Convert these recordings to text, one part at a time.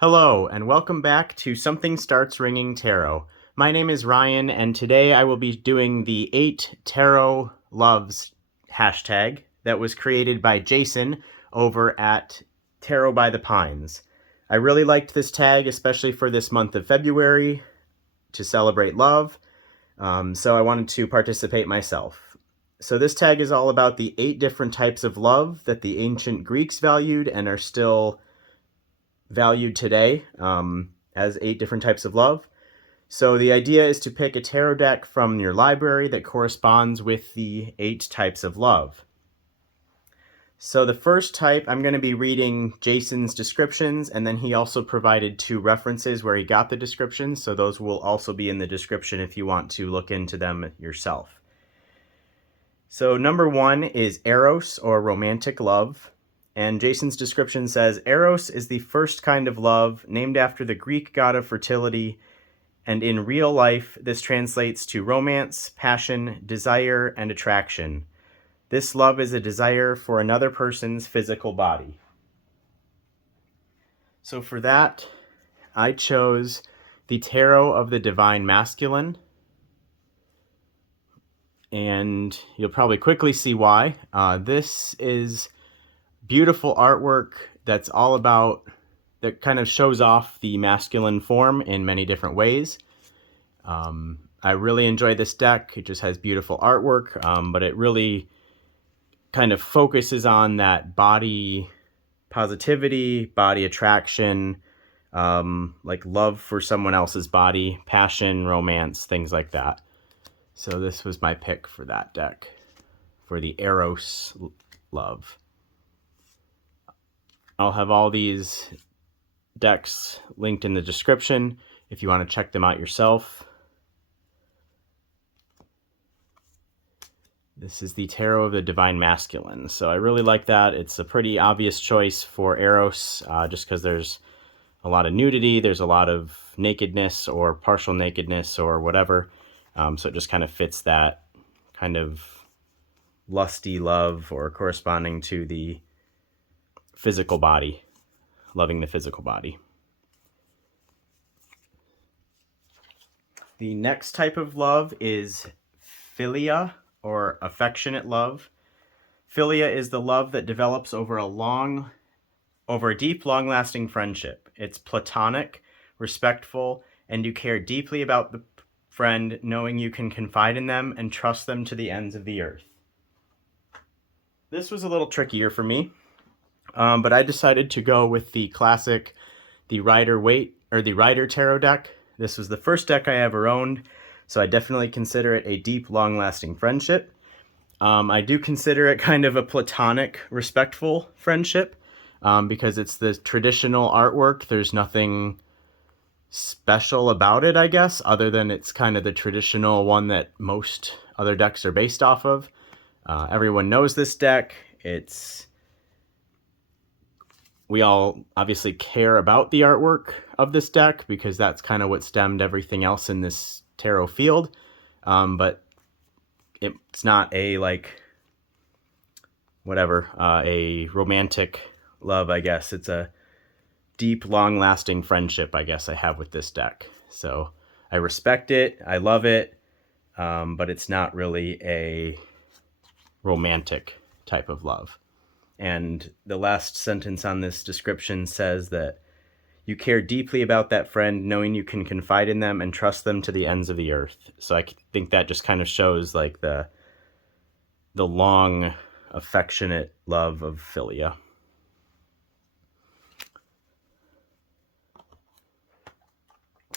Hello, and welcome back to Something Starts Ringing Tarot. My name is Ryan, and today I will be doing the 8 Tarot Loves hashtag that was created by Jason over at Tarot by the Pines. I really liked this tag, especially for this month of February to celebrate love, so I wanted to participate myself. So this tag is all about the 8 different types of love that the ancient Greeks valued and are still valued today as 8 different types of love. So the idea is to pick a tarot deck from your library that corresponds with the 8 types of love. So the first type, I'm going to be reading Jason's descriptions, and then he also provided 2 references where he got the descriptions, so those will also be in the description if you want to look into them yourself. So number 1 is Eros, or romantic love. And Jason's description says, Eros is the first kind of love named after the Greek god of fertility, and in real life, this translates to romance, passion, desire, and attraction. This love is a desire for another person's physical body. So for that, I chose the Tarot of the Divine Masculine, and you'll probably quickly see why. This is beautiful artwork that's all about, that kind of shows off the masculine form in many different ways. I really enjoy this deck. It just has beautiful artwork, but it really kind of focuses on that body positivity, body attraction, like love for someone else's body, passion, romance, things like that. So this was my pick for that deck, for the Eros love. I'll have all these decks linked in the description if you want to check them out yourself. This is the Tarot of the Divine Masculine. So I really like that. It's a pretty obvious choice for Eros, just because there's a lot of nudity, there's a lot of nakedness or partial nakedness or whatever. So it just kind of fits that kind of lusty love, or corresponding to the physical body, loving the physical body. The next type of love is Philia, or affectionate love. Philia is the love that develops over a deep, long-lasting friendship. It's platonic, respectful, and you care deeply about the friend, knowing you can confide in them and trust them to the ends of the earth. This was a little trickier for me, but I decided to go with the classic, the Rider Tarot deck. This was the first deck I ever owned, so I definitely consider it a deep, long-lasting friendship. I do consider it kind of a platonic, respectful friendship, because it's the traditional artwork. There's nothing special about it, I guess, other than it's kind of the traditional one that most other decks are based off of. Everyone knows this deck. We all obviously care about the artwork of this deck because that's kind of what stemmed everything else in this tarot field. But it's not a, like, whatever, a romantic love, I guess. It's a deep, long-lasting friendship, I guess, I have with this deck. So I respect it, I love it, but it's not really a romantic type of love. And the last sentence on this description says that you care deeply about that friend, knowing you can confide in them and trust them to the ends of the earth. So I think that just kind of shows, like, the long, affectionate love of Philia.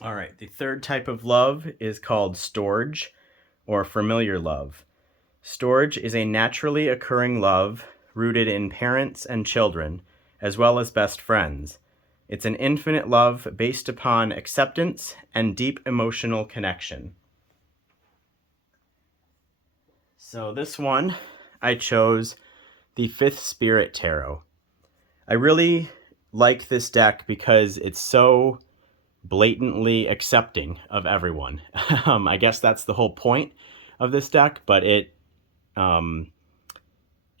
All right, the third type of love is called Storge, or familiar love. Storge is a naturally occurring love rooted in parents and children, as well as best friends. It's an infinite love based upon acceptance and deep emotional connection. So this one, I chose the Fifth Spirit Tarot. I really like this deck because it's so blatantly accepting of everyone. I guess that's the whole point of this deck, but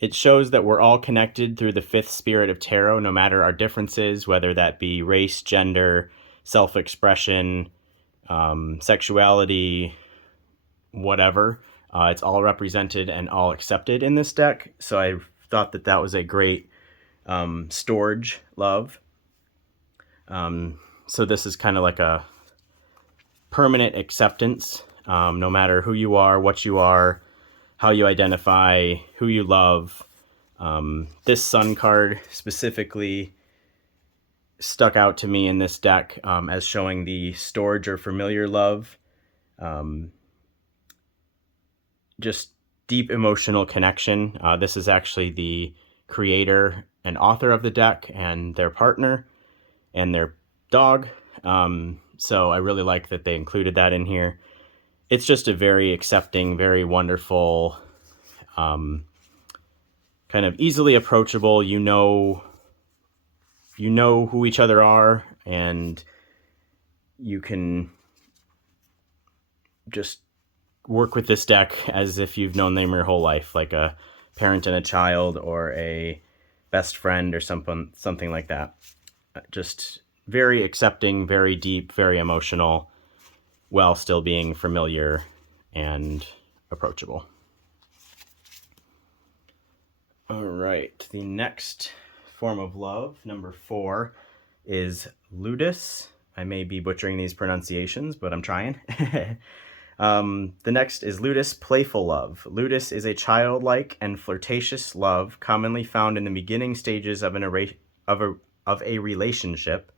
It shows that we're all connected through the fifth spirit of tarot, no matter our differences, whether that be race, gender, self-expression, sexuality, whatever. It's all represented and all accepted in this deck. So I thought that that was a great Storge love. So this is kind of like a permanent acceptance, no matter who you are, what you are, how you identify, who you love. This Sun card specifically stuck out to me in this deck as showing the Storge or familiar love. Just deep emotional connection. This is actually the creator and author of the deck and their partner and their dog. So I really like that they included that in here. It's just a very accepting, very wonderful, kind of easily approachable. You know who each other are, and you can just work with this deck as if you've known them your whole life, like a parent and a child or a best friend or something like that. Just very accepting, very deep, very emotional, while still being familiar and approachable. All right, the next form of love, number 4, is ludus. I may be butchering these pronunciations, but I'm trying. The next is ludus, playful love. Ludus is a childlike and flirtatious love commonly found in the beginning stages of a relationship,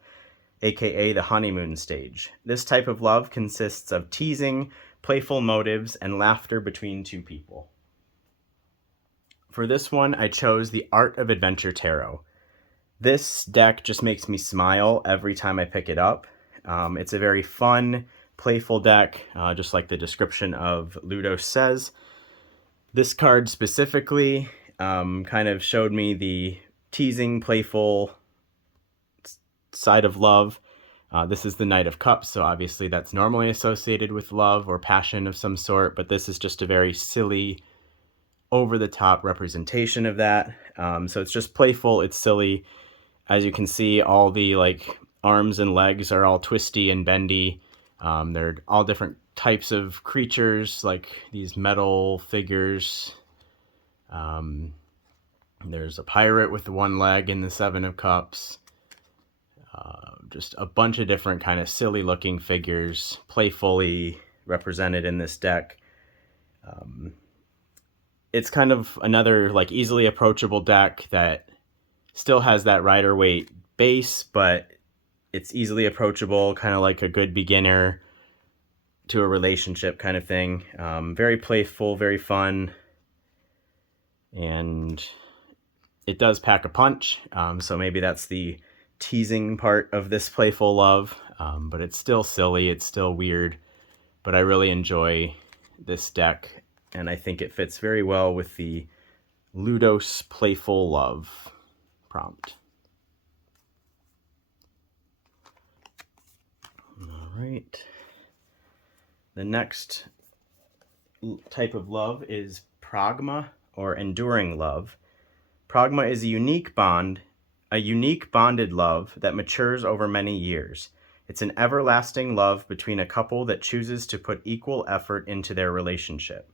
aka the honeymoon stage. This type of love consists of teasing, playful motives, and laughter between two people. For this one, I chose the Art of Adventure Tarot. This deck just makes me smile every time I pick it up. It's a very fun, playful deck, just like the description of Ludus says. This card specifically kind of showed me the teasing, playful side of love. This is the Knight of Cups, so obviously that's normally associated with love or passion of some sort, but this is just a very silly, over-the-top representation of that. So it's just playful, it's silly. As you can see, all the arms and legs are all twisty and bendy. They're all different types of creatures, like these metal figures. There's a pirate with one leg in the Seven of Cups. Just a bunch of different kind of silly looking figures, playfully represented in this deck. It's kind of another easily approachable deck that still has that Rider-Waite base, but it's easily approachable, kind of like a good beginner to a relationship kind of thing. Very playful, very fun, and it does pack a punch. So maybe that's the teasing part of this playful love, but it's still silly, it's still weird, but I really enjoy this deck, and I think it fits very well with the Ludus playful love prompt. All right. The next type of love is Pragma, or enduring love. Pragma is a unique bonded love that matures over many years. It's an everlasting love between a couple that chooses to put equal effort into their relationship.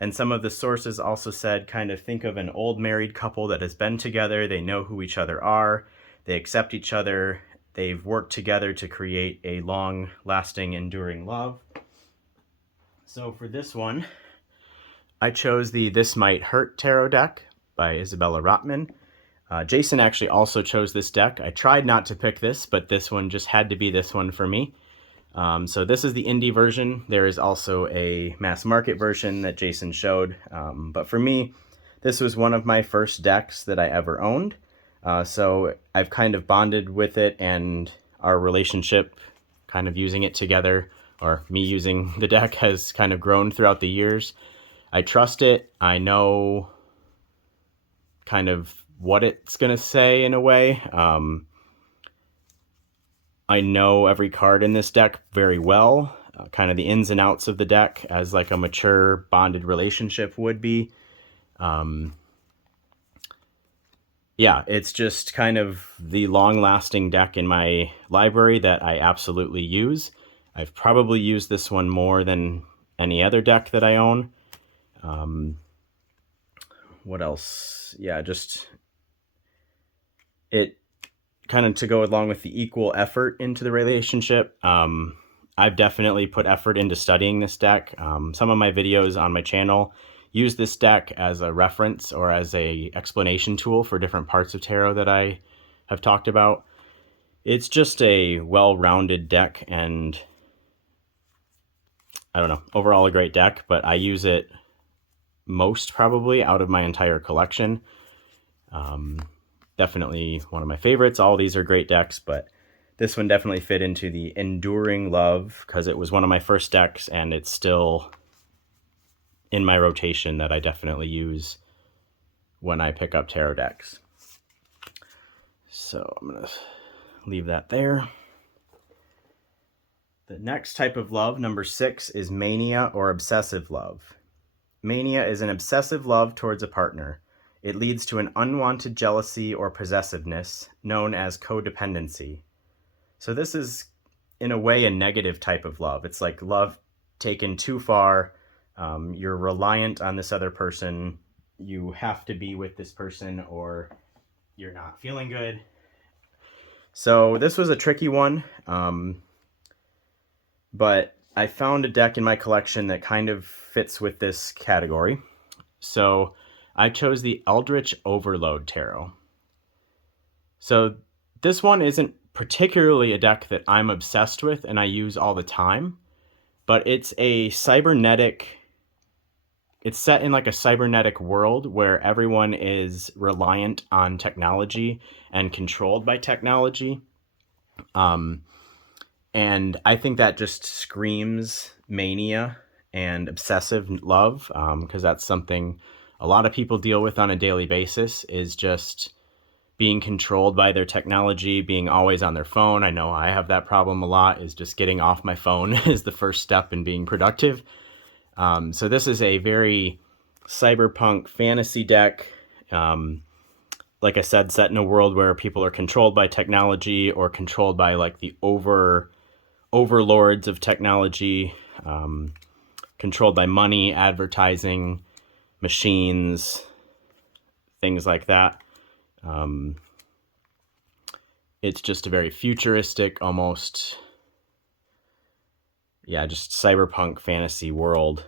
And some of the sources also said, kind of think of an old married couple that has been together, they know who each other are, they accept each other, they've worked together to create a long-lasting, enduring love. So for this one, I chose the This Might Hurt Tarot deck by Isabella Rotman. Jason actually also chose this deck. I tried not to pick this, but this one just had to be this one for me. So this is the indie version. There is also a mass market version that Jason showed. But for me, this was one of my first decks that I ever owned. So I've kind of bonded with it, and our relationship, kind of using it together, or me using the deck, has kind of grown throughout the years. I trust it. I know kind of what it's going to say in a way. I know every card in this deck very well, kind of the ins and outs of the deck as like a mature bonded relationship would be. yeah, it's just kind of the long-lasting deck in my library that I absolutely use. I've probably used this one more than any other deck that I own. What else? Yeah, just it kind of to go along with the equal effort into the relationship. I've definitely put effort into studying this deck. Some of my videos on my channel use this deck as a reference or as a explanation tool for different parts of tarot that I have talked about. It's just a well-rounded deck, and I don't know, overall a great deck, but I use it most probably out of my entire collection. Definitely one of my favorites. All these are great decks, but this one definitely fit into the enduring love because it was one of my first decks, and it's still in my rotation that I definitely use when I pick up tarot decks. So I'm going to leave that there. The next type of love, number 6, is mania or obsessive love. Mania is an obsessive love towards a partner. It leads to an unwanted jealousy or possessiveness known as codependency. So this is, in a way, a negative type of love. It's like love taken too far. You're reliant on this other person. You have to be with this person or you're not feeling good. So this was a tricky one, but I found a deck in my collection that kind of fits with this category. So I chose the Eldritch Overload Tarot. So this one isn't particularly a deck that I'm obsessed with and I use all the time, but it's a cybernetic, it's set in like a cybernetic world where everyone is reliant on technology and controlled by technology. And I think that just screams mania and obsessive love, because that's something a lot of people deal with on a daily basis, is just being controlled by their technology, being always on their phone. I know I have that problem a lot, is just getting off my phone is the first step in being productive. So this is a very cyberpunk fantasy deck. Like I said, set in a world where people are controlled by technology or controlled by like the overlords of technology, controlled by money, advertising, machines, things like that. It's just a very futuristic, almost, just cyberpunk fantasy world,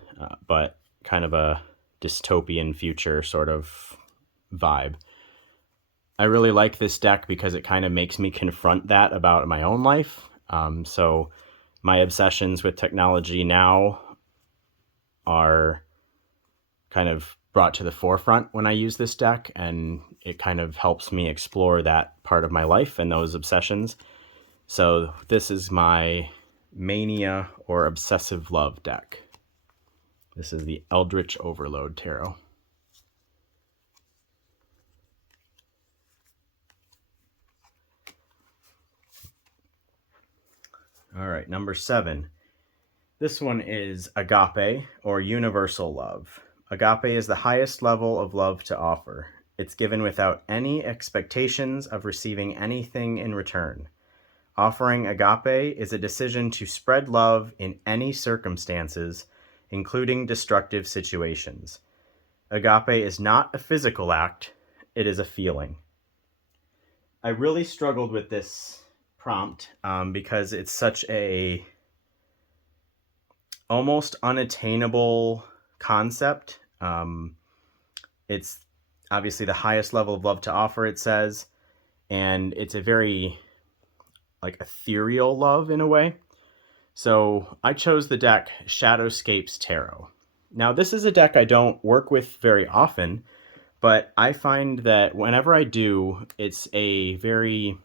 but kind of a dystopian future sort of vibe. I really like this deck because it kind of makes me confront that about my own life. So my obsessions with technology now are kind of brought to the forefront when I use this deck, and it kind of helps me explore that part of my life and those obsessions. So this is my mania or obsessive love deck. This is the Eldritch Overload Tarot. All right, number 7. This one is agape or universal love. Agape is the highest level of love to offer. It's given without any expectations of receiving anything in return. Offering agape is a decision to spread love in any circumstances, including destructive situations. Agape is not a physical act, it is a feeling. I really struggled with this prompt because it's such a almost unattainable concept. It's obviously the highest level of love to offer, it says, and it's a very like ethereal love in a way. So I chose the deck Shadowscapes Tarot. Now this is a deck I don't work with very often, but I find that whenever I do, it's a very,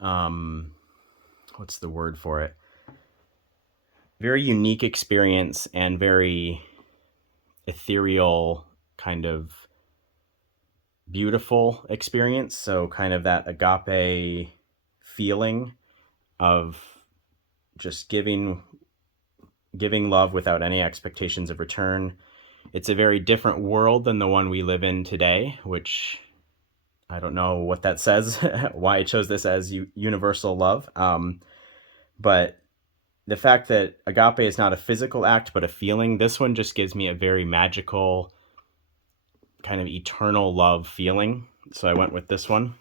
what's the word for it? Very unique experience and very ethereal, kind of beautiful experience. So kind of that agape feeling of just giving love without any expectations of return. It's a very different world than the one we live in today, which I don't know what that says, why I chose this as universal love. But the fact that agape is not a physical act, but a feeling, this one just gives me a very magical, kind of eternal love feeling. So I went with this one.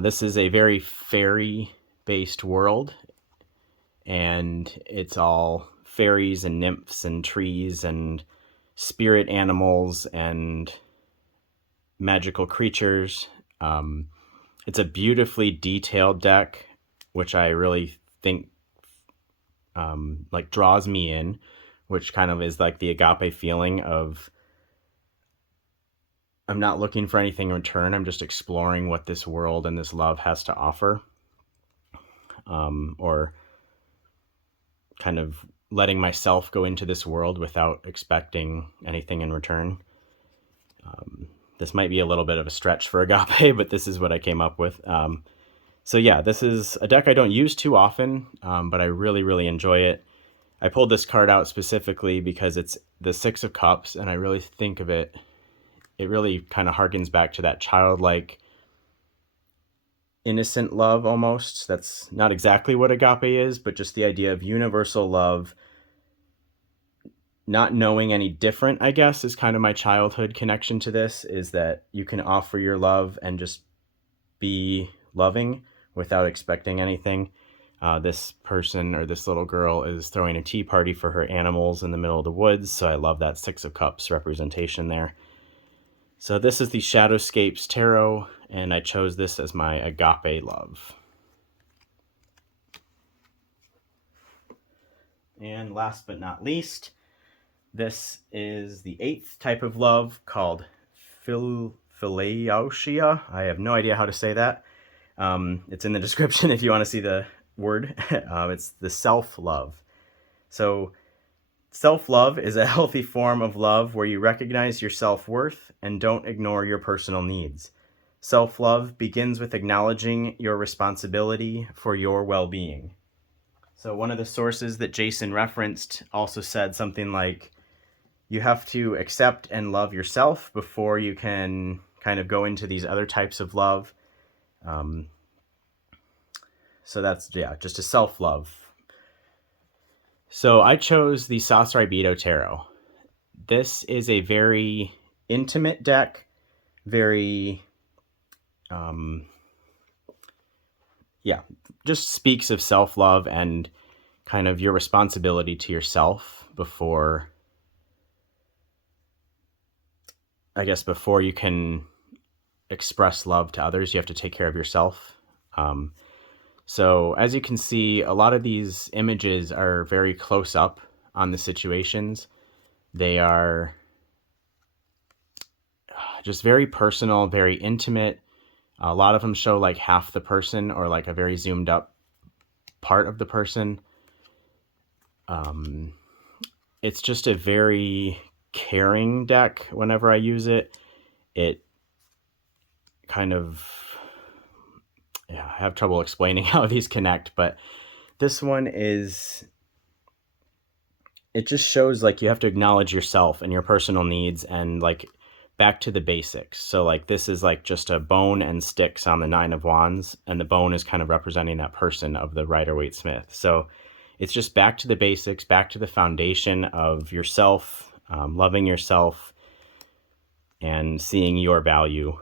This is a very fairy-based world, and it's all fairies and nymphs and trees and spirit animals and magical creatures. It's a beautifully detailed deck, which I really think like draws me in, which kind of is like the agape feeling of I'm not looking for anything in return. I'm just exploring what this world and this love has to offer, or kind of letting myself go into this world without expecting anything in return. This might be a little bit of a stretch for agape, but this is what I came up with. So yeah, this is a deck I don't use too often, but I really, really enjoy it. I pulled this card out specifically because it's the Six of Cups, and I really think of it, it really kind of harkens back to that childlike, innocent love almost. That's not exactly what agape is, but just the idea of universal love, not knowing any different, I guess, is kind of my childhood connection to this, is that you can offer your love and just be loving without expecting anything. This person or this little girl is throwing a tea party for her animals in the middle of the woods, so I love that Six of Cups representation there. So this is the Shadowscapes Tarot, and I chose this as my agape love. And last but not least, this is the 8th type of love called Philia. I have no idea how to say that. It's in the description if you want to see the word. It's the self-love. So self-love is a healthy form of love where you recognize your self-worth and don't ignore your personal needs. Self-love begins with acknowledging your responsibility for your well-being. So one of the sources that Jason referenced also said something like, you have to accept and love yourself before you can kind of go into these other types of love. So that's, yeah, just a self-love. So I chose the Sasraibito Tarot. This is a very intimate deck, very, just speaks of self-love and kind of your responsibility to yourself before, I guess, before you can express love to others, you have to take care of yourself. So as you can see, a lot of these images are very close up on the situations. They are just very personal, very intimate. A lot of them show like half the person or like a very zoomed up part of the person. It's just a very caring deck. Whenever I use it, it kind of, I have trouble explaining how these connect, but this one is, it just shows like you have to acknowledge yourself and your personal needs and like back to the basics. So like this is like just a bone and sticks on the Nine of Wands, and the bone is kind of representing that person of the Rider-Waite-Smith. So it's just back to the basics, back to the foundation of yourself, loving yourself and seeing your value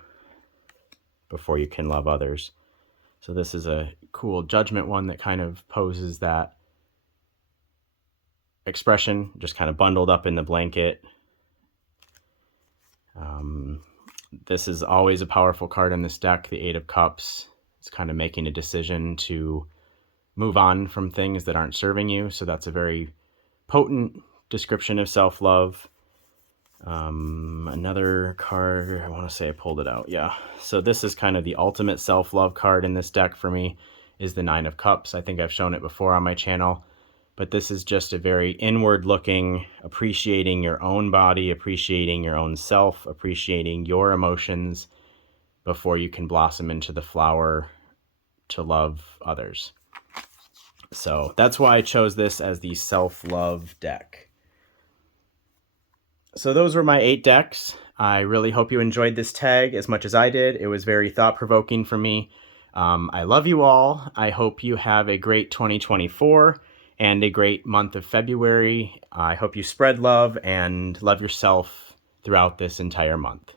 before you can love others. So this is a cool Judgment one that kind of poses that expression, just kind of bundled up in the blanket. This is always a powerful card in this deck, the Eight of Cups. It's kind of making a decision to move on from things that aren't serving you. So that's a very potent description of self-love. Another card, I want to say I pulled it out. Yeah. So this is kind of the ultimate self-love card in this deck for me, is the Nine of Cups. I think I've shown it before on my channel, but this is just a very inward looking, appreciating your own body, appreciating your own self, appreciating your emotions before you can blossom into the flower to love others. So that's why I chose this as the self-love deck. So those were my 8 decks. I really hope you enjoyed this tag as much as I did. It was very thought-provoking for me. I love you all. I hope you have a great 2024 and a great month of February. I hope you spread love and love yourself throughout this entire month.